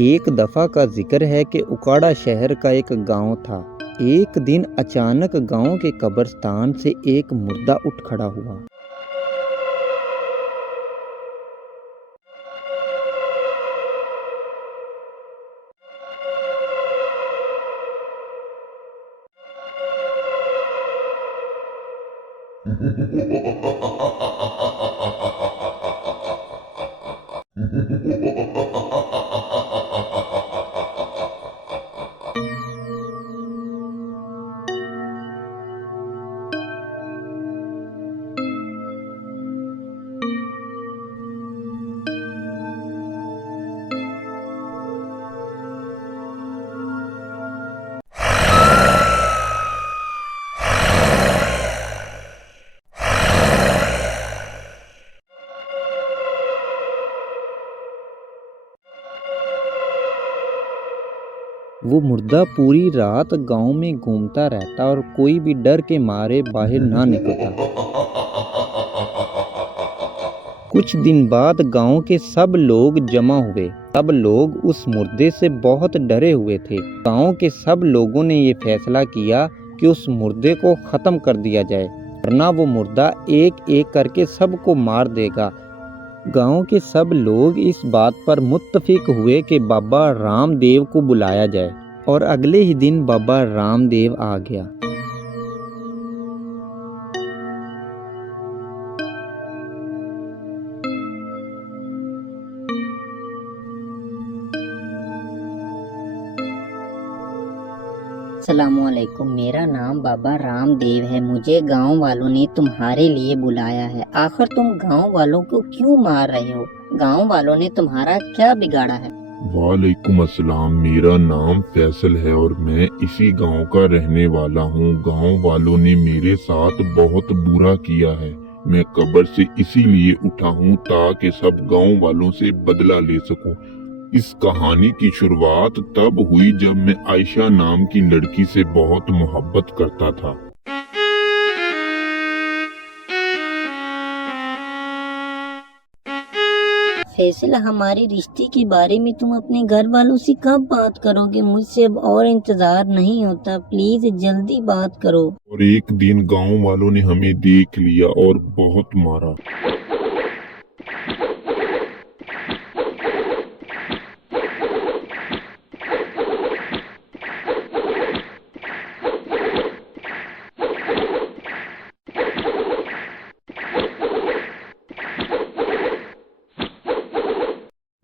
एक दफ़ा का जिक्र है कि उकाड़ा शहर का एक गांव था। एक दिन अचानक गांव के कब्रिस्तान से एक मुर्दा उठ खड़ा हुआ। वो मुर्दा पूरी रात गांव में घूमता रहता और कोई भी डर के मारे बाहर ना निकलता। कुछ दिन बाद गांव के सब लोग जमा हुए। सब लोग उस मुर्दे से बहुत डरे हुए थे। गांव के सब लोगों ने ये फैसला किया कि उस मुर्दे को खत्म कर दिया जाए, वरना वो मुर्दा एक एक करके सबको मार देगा। गांव के सब लोग इस बात पर मुत्तफिक हुए कि बाबा रामदेव को बुलाया जाए, और अगले ही दिन बाबा रामदेव आ गया। अस्सलामुअलैकुम, मेरा नाम बाबा रामदेव है। मुझे गांव वालों ने तुम्हारे लिए बुलाया है। आखिर तुम गांव वालों को क्यों मार रहे हो? गांव वालों ने तुम्हारा क्या बिगाड़ा है? वालेकुम अस्सलाम, मेरा नाम फैसल है और मैं इसी गांव का रहने वाला हूँ। गांव वालों ने मेरे साथ बहुत बुरा किया है। मैं कब्र से इसीलिए उठा हूँ ताकि सब गांव वालों से बदला ले सकूं। इस कहानी की शुरुआत तब हुई जब मैं आयशा नाम की लड़की से बहुत मोहब्बत करता था। फैसल, हमारे रिश्ते के बारे में तुम अपने घर वालों से कब बात करोगे? मुझसे अब और इंतजार नहीं होता, प्लीज जल्दी बात करो। और एक दिन गांव वालों ने हमें देख लिया और बहुत मारा।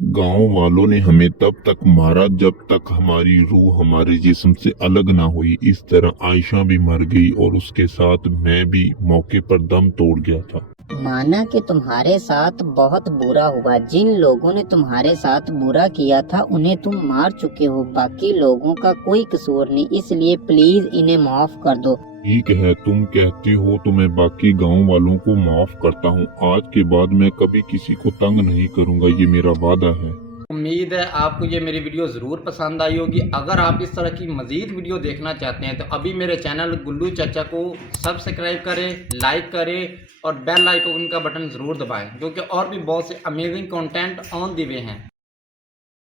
गांव वालों ने हमें तब तक मारा जब तक हमारी रूह हमारे जिस्म से अलग ना हुई। इस तरह आयशा भी मर गई और उसके साथ मैं भी मौके पर दम तोड़ गया था। माना कि तुम्हारे साथ बहुत बुरा हुआ। जिन लोगों ने तुम्हारे साथ बुरा किया था उन्हें तुम मार चुके हो। बाकी लोगों का कोई कसूर नहीं, इसलिए प्लीज इन्हें माफ कर दो। ठीक है, तुम कहती हो तो मैं बाकी गांव वालों को माफ करता हूँ। आज के बाद मैं कभी किसी को तंग नहीं करूँगा, ये मेरा वादा है। उम्मीद है आपको ये मेरी वीडियो ज़रूर पसंद आई होगी। अगर आप इस तरह की मज़ीद वीडियो देखना चाहते हैं तो अभी मेरे चैनल गुल्लू चाचा को सब्सक्राइब करें, लाइक करें और बेल आइकन का बटन ज़रूर दबाएं, क्योंकि और भी बहुत से amazing content on the way हैं।